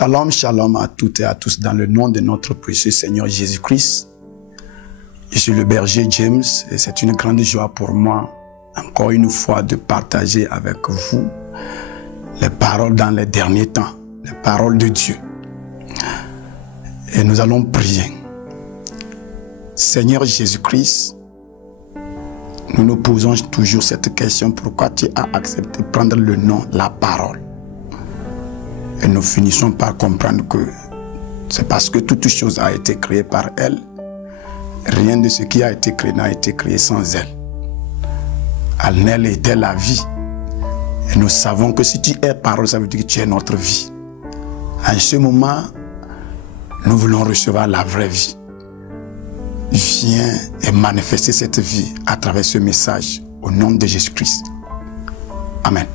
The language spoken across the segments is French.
Shalom, shalom à toutes et à tous dans le nom de notre précieux Seigneur Jésus-Christ. Je suis le berger James et c'est une grande joie pour moi, encore une fois, de partager avec vous les paroles dans les derniers temps, les paroles de Dieu. Et nous allons prier. Seigneur Jésus-Christ, nous nous posons toujours cette question, pourquoi tu as accepté de prendre le nom, la parole? Et nous finissons par comprendre que c'est parce que toute chose a été créée par elle. Rien de ce qui a été créé n'a été créé sans elle. En elle était la vie. Et nous savons que si tu es parole, ça veut dire que tu es notre vie. En ce moment, nous voulons recevoir la vraie vie. Viens et manifester cette vie à travers ce message au nom de Jésus-Christ. Amen.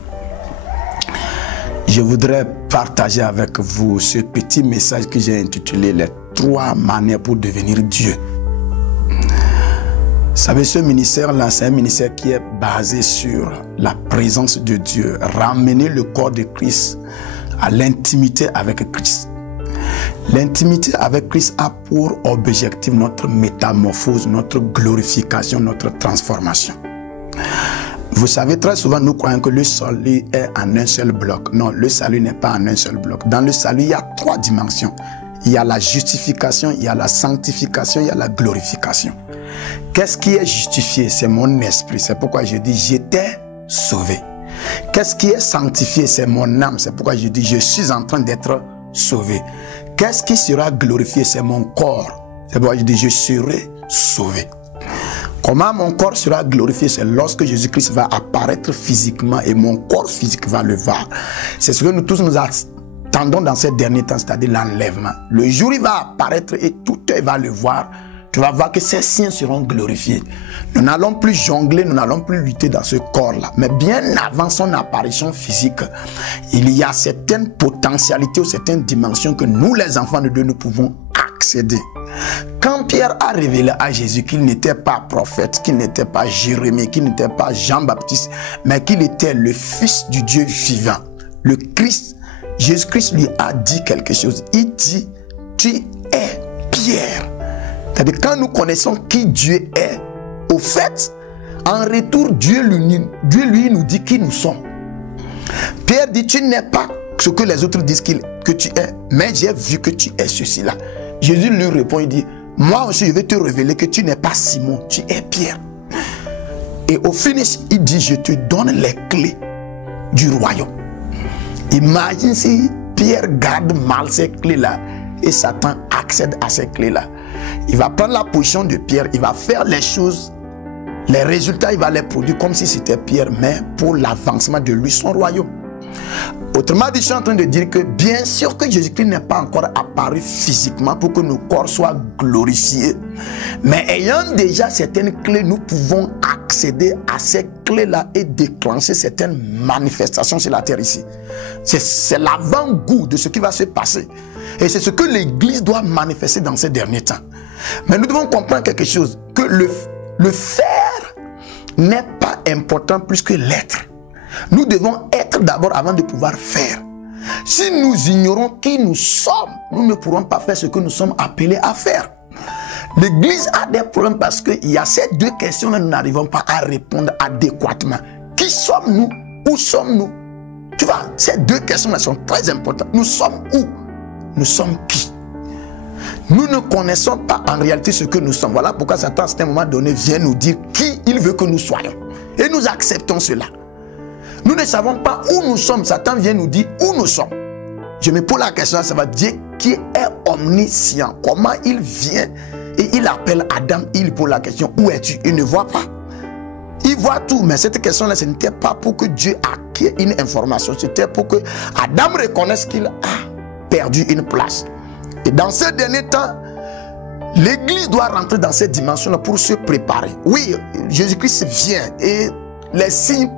Je voudrais partager avec vous ce petit message que j'ai intitulé « Les 3 manières pour devenir Dieu ». Vous savez, ce ministère-là, c'est un ministère qui est basé sur la présence de Dieu, ramener le corps de Christ à l'intimité avec Christ. L'intimité avec Christ a pour objectif notre métamorphose, notre glorification, notre transformation. Vous savez, très souvent, nous croyons que le salut est en un seul bloc. Non, le salut n'est pas en un seul bloc. Dans le salut, il y a 3 dimensions. Il y a la justification, il y a la sanctification, il y a la glorification. Qu'est-ce qui est justifié? C'est mon esprit. C'est pourquoi je dis, j'étais sauvé. Qu'est-ce qui est sanctifié? C'est mon âme. C'est pourquoi je dis, je suis en train d'être sauvé. Qu'est-ce qui sera glorifié? C'est mon corps. C'est pourquoi je dis, je serai sauvé. Comment mon corps sera glorifié? C'est lorsque Jésus-Christ va apparaître physiquement et mon corps physique va le voir. C'est ce que nous tous nous attendons dans ces derniers temps, c'est-à-dire l'enlèvement. Le jour où il va apparaître et tout œil va le voir, tu vas voir que ces signes seront glorifiés. Nous n'allons plus jongler, nous n'allons plus lutter dans ce corps-là. Mais bien avant son apparition physique, il y a certaines potentialités ou certaines dimensions que nous, les enfants de Dieu, nous pouvons accéder. Quand Pierre a révélé à Jésus qu'il n'était pas prophète, qu'il n'était pas Jérémie, qu'il n'était pas Jean-Baptiste, mais qu'il était le Fils du Dieu vivant, le Christ, Jésus-Christ lui a dit quelque chose. Il dit, tu es Pierre. C'est-à-dire, quand nous connaissons qui Dieu est, au fait, en retour, Dieu lui nous dit qui nous sommes. Pierre dit, tu n'es pas ce que les autres disent que tu es, mais j'ai vu que tu es ceci-là. Jésus lui répond, il dit, moi aussi je vais te révéler que tu n'es pas Simon, tu es Pierre. Et au finish, il dit, je te donne les clés du royaume. Imagine si Pierre garde mal ces clés-là et Satan accède à ces clés-là. Il va prendre la position de Pierre, il va faire les choses, les résultats, il va les produire comme si c'était Pierre, mais pour l'avancement de lui, son royaume. Autrement dit, je suis en train de dire que bien sûr que Jésus-Christ n'est pas encore apparu physiquement pour que nos corps soient glorifiés. Mais ayant déjà certaines clés, nous pouvons accéder à ces clés-là et déclencher certaines manifestations sur la terre ici. C'est l'avant-goût de ce qui va se passer. Et c'est ce que l'Église doit manifester dans ces derniers temps. Mais nous devons comprendre quelque chose, que le faire n'est pas important plus que l'être. Nous devons être d'abord avant de pouvoir faire. Si nous ignorons qui nous sommes, nous ne pourrons pas faire ce que nous sommes appelés à faire. L'Église a des problèmes parce qu'il y a ces 2 questions-là, nous n'arrivons pas à répondre adéquatement. Qui sommes-nous? Où sommes-nous? Tu vois, ces 2 questions-là sont très importantes. Nous sommes où? Nous sommes qui? Nous ne connaissons pas en réalité ce que nous sommes. Voilà pourquoi Satan, à un moment donné, vient nous dire qui il veut que nous soyons. Et nous acceptons cela. Nous ne savons pas où nous sommes. Satan vient nous dire où nous sommes. Je me pose la question, ça va dire qui est omniscient. Comment il vient et il appelle Adam, il pose la question, où es-tu? Il ne voit pas. Il voit tout, mais cette question-là, ce n'était pas pour que Dieu acquiert une information. C'était pour que Adam reconnaisse qu'il a perdu une place. Et dans ces derniers temps, l'Église doit rentrer dans cette dimension-là pour se préparer. Oui, Jésus-Christ vient et les signes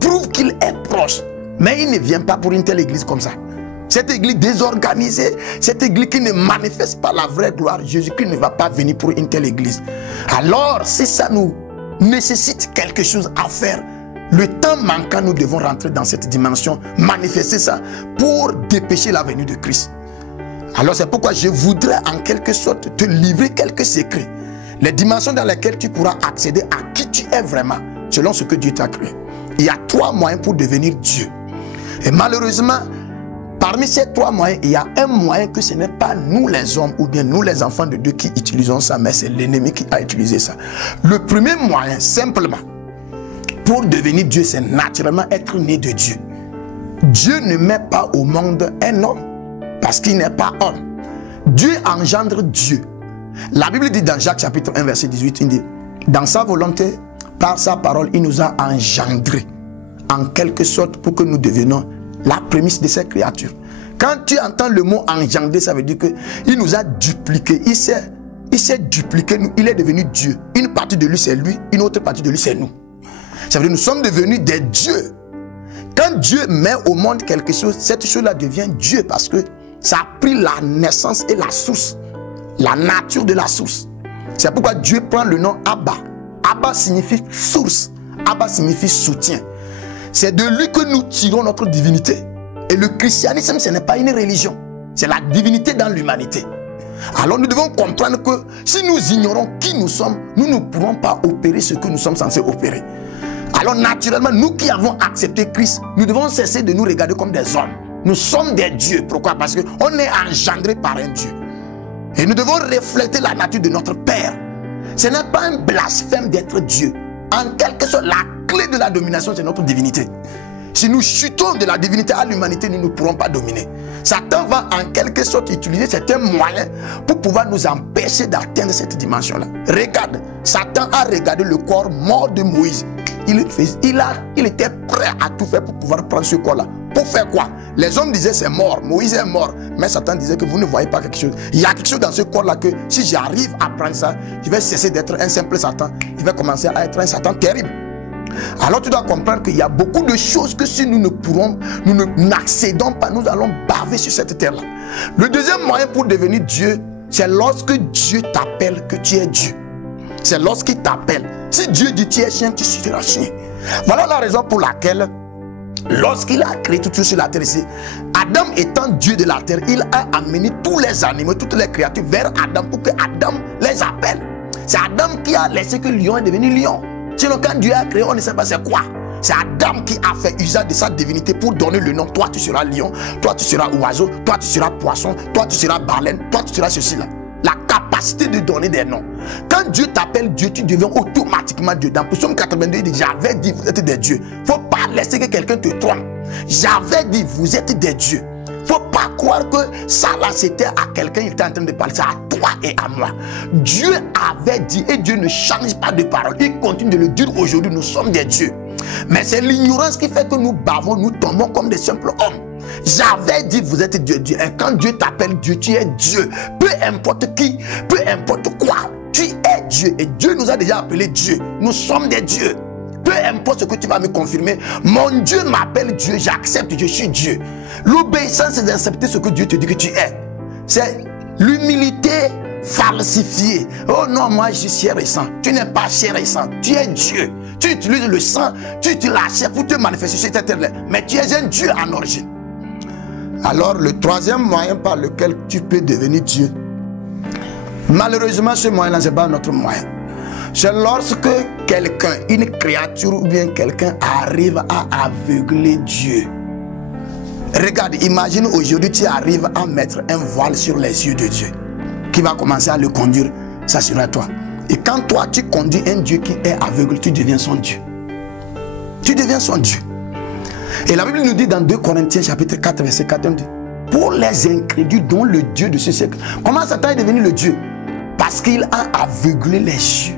prouvent qu'il est proche. Mais il ne vient pas pour une telle église comme ça. Cette église désorganisée, cette église qui ne manifeste pas la vraie gloire, Jésus-Christ ne va pas venir pour une telle église. Alors, si ça nous nécessite quelque chose à faire, le temps manquant, nous devons rentrer dans cette dimension, manifester ça pour dépêcher la venue de Christ. Alors c'est pourquoi je voudrais en quelque sorte te livrer quelques secrets. Les dimensions dans lesquelles tu pourras accéder à qui tu es vraiment, selon ce que Dieu t'a créé. Il y a 3 moyens pour devenir Dieu. Et malheureusement, parmi ces 3 moyens, il y a un moyen que ce n'est pas nous les hommes ou bien nous les enfants de Dieu qui utilisons ça, mais c'est l'ennemi qui a utilisé ça. Le premier moyen, simplement, pour devenir Dieu, c'est naturellement être né de Dieu. Dieu ne met pas au monde un homme parce qu'il n'est pas homme. Dieu engendre Dieu. La Bible dit dans Jacques chapitre 1 verset 18, il dit, dans sa volonté, par sa parole, il nous a engendrés en quelque sorte pour que nous devenions la prémisse de ces créatures. Quand tu entends le mot engendrer, ça veut dire qu'il nous a dupliqué. Il s'est dupliqué, il est devenu Dieu. Une partie de lui c'est lui, une autre partie de lui c'est nous. Ça veut dire que nous sommes devenus des dieux. Quand Dieu met au monde quelque chose, cette chose-là devient Dieu parce que ça a pris la naissance et la source, la nature de la source. C'est pourquoi Dieu prend le nom Abba. Abba signifie source, Abba signifie soutien. C'est de lui que nous tirons notre divinité. Et le christianisme, ce n'est pas une religion, c'est la divinité dans l'humanité. Alors nous devons comprendre que si nous ignorons qui nous sommes, nous ne pourrons pas opérer ce que nous sommes censés opérer. Alors naturellement, nous qui avons accepté Christ, nous devons cesser de nous regarder comme des hommes. Nous sommes des dieux. Pourquoi? Parce qu'on est engendré par un Dieu. Et nous devons refléter la nature de notre Père. Ce n'est pas un blasphème d'être Dieu. En quelque sorte, la clé de la domination, c'est notre divinité. Si nous chutons de la divinité à l'humanité, nous ne pourrons pas dominer. Satan va en quelque sorte utiliser certains moyens pour pouvoir nous empêcher d'atteindre cette dimension-là. Regarde, Satan a regardé le corps mort de Moïse. Il était prêt à tout faire pour pouvoir prendre ce corps-là. Pour faire quoi? Les hommes disaient c'est mort, Moïse est mort. Mais Satan disait que vous ne voyez pas quelque chose. Il y a quelque chose dans ce corps-là que si j'arrive à prendre ça, je vais cesser d'être un simple Satan. Je vais commencer à être un Satan terrible. Alors tu dois comprendre qu'il y a beaucoup de choses que si nous n'accédons pas, nous allons baver sur cette terre-là. Le deuxième moyen pour devenir Dieu, c'est lorsque Dieu t'appelle que tu es Dieu. C'est lorsqu'il t'appelle. Si Dieu dit tu es chien, tu seras chien. Voilà la raison pour laquelle, lorsqu'il a créé tout sur la terre ici, Adam étant Dieu de la terre, il a amené tous les animaux, toutes les créatures vers Adam pour que Adam les appelle. C'est Adam qui a laissé que le lion est devenu lion. Sinon, quand Dieu a créé, on ne sait pas c'est quoi. C'est Adam qui a fait usage de sa divinité pour donner le nom. Toi, tu seras lion, toi, tu seras oiseau, toi, tu seras poisson, toi, tu seras baleine, toi, tu seras ceci-là. La capacité de donner des noms. Quand Dieu t'appelle Dieu, tu deviens automatiquement Dieu. Dans Psaume 82, il dit, j'avais dit, vous êtes des dieux. Il ne faut pas laisser que quelqu'un te trompe. J'avais dit, vous êtes des dieux. Il ne faut pas croire que ça là c'était à quelqu'un, il était en train de parler, c'est à toi et à moi. Dieu avait dit, et Dieu ne change pas de parole. Il continue de le dire aujourd'hui, nous sommes des dieux. Mais c'est l'ignorance qui fait que nous bavons, nous tombons comme des simples hommes. J'avais dit, vous êtes Dieu, Dieu. Et quand Dieu t'appelle Dieu, tu es Dieu. Peu importe qui, peu importe quoi, tu es Dieu. Et Dieu nous a déjà appelés Dieu. Nous sommes des dieux. Peu importe ce que tu vas me confirmer, mon Dieu m'appelle Dieu, j'accepte, je suis Dieu. L'obéissance, c'est d'accepter ce que Dieu te dit que tu es. C'est l'humilité falsifiée. Oh non, moi je suis chair et sang. Tu n'es pas chair et sang, tu es Dieu. Tu utilises le sang, tu utilises la chair pour te manifester sur cette terre-là. Mais tu es un Dieu en origine. Alors le troisième moyen par lequel tu peux devenir Dieu, malheureusement ce moyen-là, ce n'est pas notre moyen. C'est lorsque quelqu'un, une créature ou bien quelqu'un arrive à aveugler Dieu. Regarde, imagine aujourd'hui tu arrives à mettre un voile sur les yeux de Dieu qui va commencer à le conduire, ça sera toi. Et quand toi tu conduis un Dieu qui est aveugle, tu deviens son Dieu. Tu deviens son Dieu. Et la Bible nous dit dans 2 Corinthiens chapitre 4 verset 4, on dit, pour les incrédules dont le Dieu de ce siècle. Comment Satan est devenu le Dieu? Parce qu'il a aveuglé les yeux.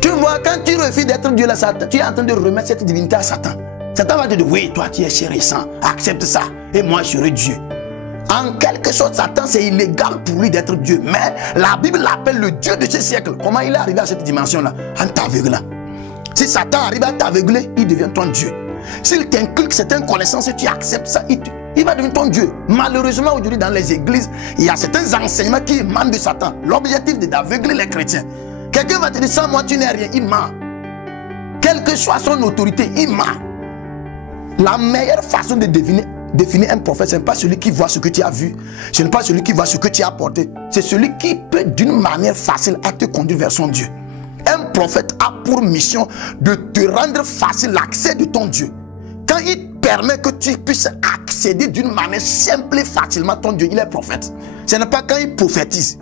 Tu vois, quand tu refuses d'être Dieu là, Satan, tu es en train de remettre cette divinité à Satan. Satan va te dire, oui, toi tu es chair et sang, accepte ça, et moi je serai Dieu. En quelque sorte, Satan, c'est illégal pour lui d'être Dieu. Mais la Bible l'appelle le Dieu de ce siècle. Comment il est arrivé à cette dimension-là? En t'aveuglant. Si Satan arrive à t'aveugler, il devient ton Dieu. S'il t'inculque certaines connaissances et tu acceptes ça, il va devenir ton Dieu. Malheureusement, aujourd'hui, dans les églises, il y a certains enseignements qui émanent de Satan. L'objectif est d'aveugler les chrétiens. Quelqu'un va te dire, sans moi, tu n'es rien. Il ment. Quelle que soit son autorité, il ment. La meilleure façon de devenir définir un prophète, ce n'est pas celui qui voit ce que tu as vu, ce n'est pas celui qui voit ce que tu as apporté, c'est celui qui peut d'une manière facile à te conduire vers son Dieu. Un prophète a pour mission de te rendre facile l'accès de ton Dieu. Quand il permet que tu puisses accéder d'une manière simple et facilement à ton Dieu, il est prophète. Ce n'est pas quand il prophétise.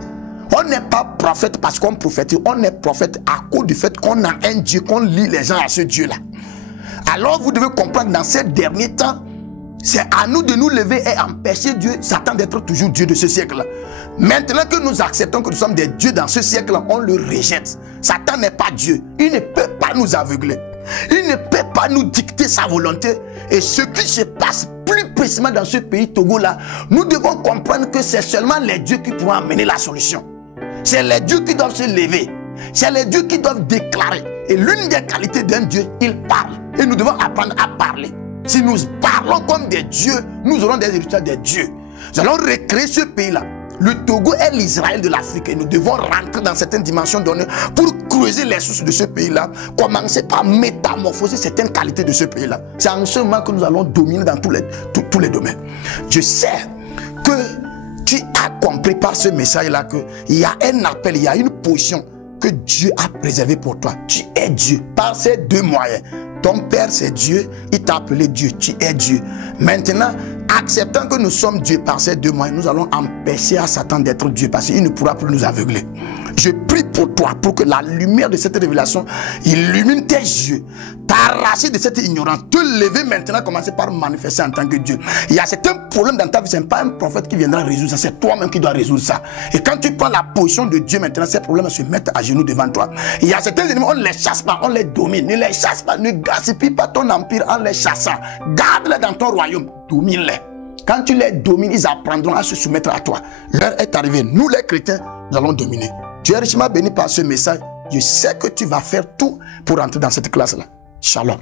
On n'est pas prophète parce qu'on prophétise, on est prophète à cause du fait qu'on a un Dieu, qu'on lie les gens à ce Dieu-là. Alors vous devez comprendre, dans ces derniers temps, c'est à nous de nous lever et empêcher Dieu, Satan, d'être toujours Dieu de ce siècle-là. Maintenant que nous acceptons que nous sommes des dieux dans ce siècle-là, on le rejette. Satan n'est pas Dieu. Il ne peut pas nous aveugler. Il ne peut pas nous dicter sa volonté. Et ce qui se passe plus précisément dans ce pays Togo-là, nous devons comprendre que c'est seulement les dieux qui pourront amener la solution. C'est les dieux qui doivent se lever. C'est les dieux qui doivent déclarer. Et l'une des qualités d'un Dieu, il parle. Et nous devons apprendre à parler. Si nous parlons comme des dieux, nous aurons des résultats des dieux. Nous allons recréer ce pays-là. Le Togo est l'Israël de l'Afrique et nous devons rentrer dans certaines dimensions données pour creuser les sources de ce pays-là. Commencer par métamorphoser certaines qualités de ce pays-là. C'est en ce moment que nous allons dominer dans tous les domaines. Je sais que tu as compris par ce message-là qu'il y a un appel, il y a une position que Dieu a préservée pour toi. Tu es Dieu par ces deux moyens. Ton Père, c'est Dieu. Il t'a appelé Dieu. Tu es Dieu. Maintenant, acceptant que nous sommes Dieu par ces deux moyens, nous allons empêcher à Satan d'être Dieu parce qu'il ne pourra plus nous aveugler. Je prie pour toi, pour que la lumière de cette révélation illumine tes yeux, t'arracher de cette ignorance, te lever maintenant, commencer par manifester en tant que Dieu. Il y a certains problèmes dans ta vie, ce n'est pas un prophète qui viendra résoudre ça, c'est toi-même qui dois résoudre ça. Et quand tu prends la position de Dieu maintenant, ces problèmes se mettent à genoux devant toi. Il y a certains ennemis, on ne les chasse pas, on les domine. Ne les chasse pas, ne gaspille pas ton empire en les chassant. Garde-les dans ton royaume, domine-les. Quand tu les domines, ils apprendront à se soumettre à toi. L'heure est arrivée. Nous les chrétiens, nous allons dominer. Tu es richement béni par ce message. Je sais que tu vas faire tout pour entrer dans cette classe-là. Shalom.